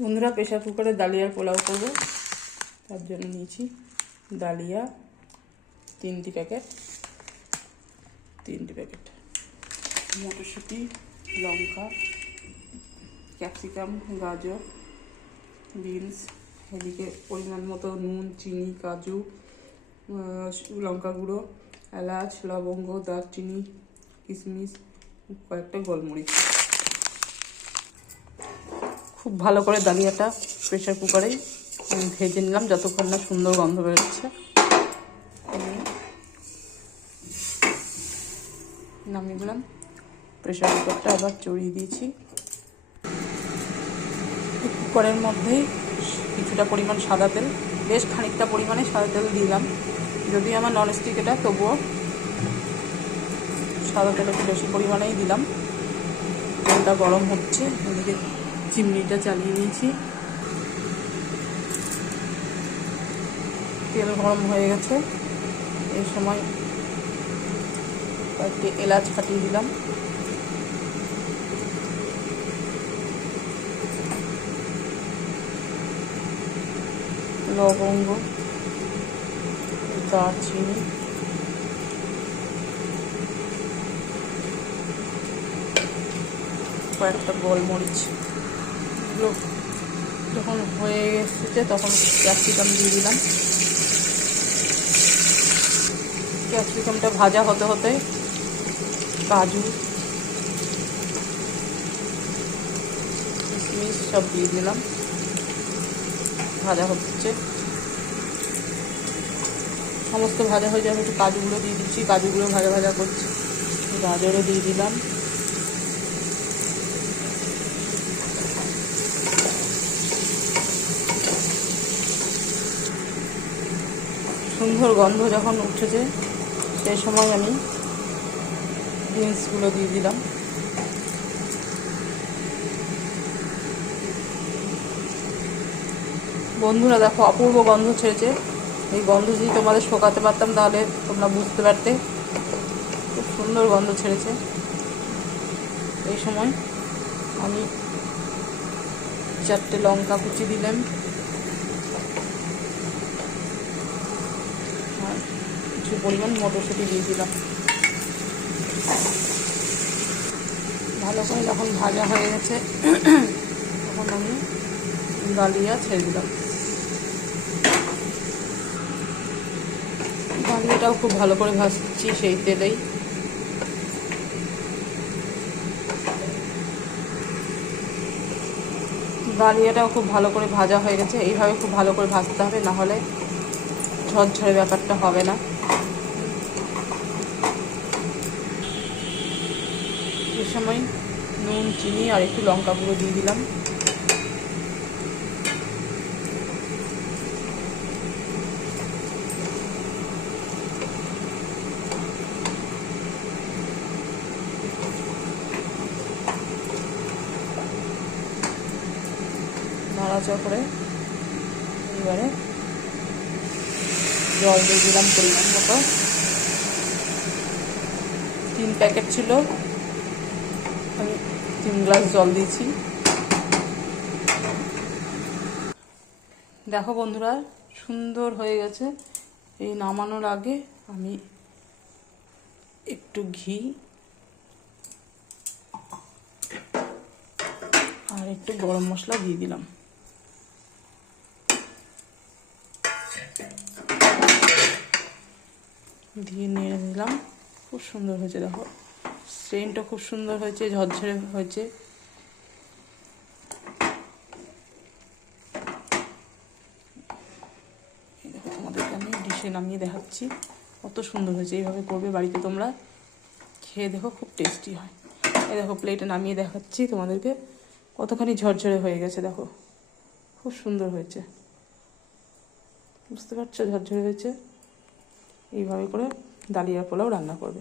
বন্ধুরা, প্রেসার কুকারে ডালিয়ার পোলাও করবো, তার জন্য নিয়েছি ডালিয়া 3টি প্যাকেট, মটরশুঁটি, লঙ্কা, ক্যাপসিকাম, গাজর, বিনস, এদিকে পরিমাণ মতো নুন, চিনি, কাজু, লঙ্কা গুঁড়ো, এলাচ, লবঙ্গ, দারচিনি, কিশমিশ, কয়েকটা গোলমরিচ। খুব ভালো করে ডালিয়াটা প্রেসার কুকারেই আমি ভেজে নিলাম যতক্ষণ না সুন্দর গন্ধ বেরোচ্ছে। নামিয়ে দিলাম। প্রেসার কুকারটা আবার চড়িয়ে দিয়েছি। কুকারের মধ্যেই কিছুটা পরিমাণ সাদা তেল, বেশ খানিকটা পরিমাণে সাদা তেল দিলাম, যদি আমার ননস্টিক এটা, তবুও সাদা তেল একটু বেশি পরিমাণেই দিলাম। তেলটা গরম হচ্ছে, এদিকে চিমনিটা চালিয়ে নিয়েছি। তেল গরম হয়ে গেছে, এই সময় কয়েকটি এলাচ ফাটিয়ে দিলাম। লবঙ্গ, দারচিনি, কয়েকটা গোলমরিচ। এগুলো যখন হয়ে এসেছে তখন ক্যাপসিকাম দিয়ে দিলাম। ক্যাপসিকামটা ভাজা হতে হতে কাজু, কিশমিশ সব দিয়ে দিলাম। ভাজা হচ্ছে, সমস্ত ভাজা হয়ে যাবে, একটু কাজুগুলো দিয়ে দিচ্ছি, কাজুগুলো ভাজা ভাজা করছি। গাজরও দিয়ে দিলাম। সুন্দর গন্ধ যখন উঠেছে সেই সময় আমি বিনসগুলো দিয়ে দিলাম। বন্ধুরা দেখো, অপূর্ব গন্ধ ছেড়েছে। এই গন্ধ যদি তোমাদের শোকাতে পারতাম তাহলে তোমরা বুঝতে পারতে। খুব সুন্দর গন্ধ ছেড়েছে। এই সময় আমি 4টে লঙ্কা কুচি দিলাম, আর কিছু পরিমাণ মটরশুঁটি দিয়ে দিলাম। ভালো করে যখন ভাজা হয়ে গেছে তখন আমি ডালিয়া ছেড়ে দিলাম। ডালিয়াটাও খুব ভালো করে ভাজছি সেই তেলেই। ডালিয়াটাও খুব ভালো করে ভাজা হয়ে গেছে। এইভাবে খুব ভালো করে ভাজতে হবে, না হলে ঝরঝরে ব্যাপারটা হবে না। এই সময় নুন, চিনি আর একটু লঙ্কা গুঁড়ো দিয়ে দিলাম। নাড়াচাড়া করে এবারে জল দিয়ে দিলাম পরিমাণ মতো। 3 প্যাকেট ছিল, আমি 3 গ্লাস জল দিয়েছি। দেখো বন্ধুরা, সুন্দর হয়ে গেছে। এই নামানোর আগে আমি একটু ঘি আর একটু গরম মশলা দিয়ে দিলাম। দিয়ে নেড়ে দিলাম। খুব সুন্দর হয়েছে, দেখো স্ট্রেনটা খুব সুন্দর হয়েছে, ঝরঝরে হয়েছে। দেখো, তোমাদেরকে আমি ডিশে নামিয়ে দেখাচ্ছি, কত সুন্দর হয়েছে। এইভাবে করবে বাড়িতে তোমরা, খেয়ে দেখো, খুব টেস্টি হয়। এই দেখো, প্লেটে নামিয়ে দেখাচ্ছি তোমাদেরকে, কতখানি ঝরঝরে হয়ে গেছে। দেখো, খুব সুন্দর হয়েছে, বুঝতে পারছো ঝরঝরে হয়েছে। এইভাবে করে ডালিয়া পোলাও রান্না করবে।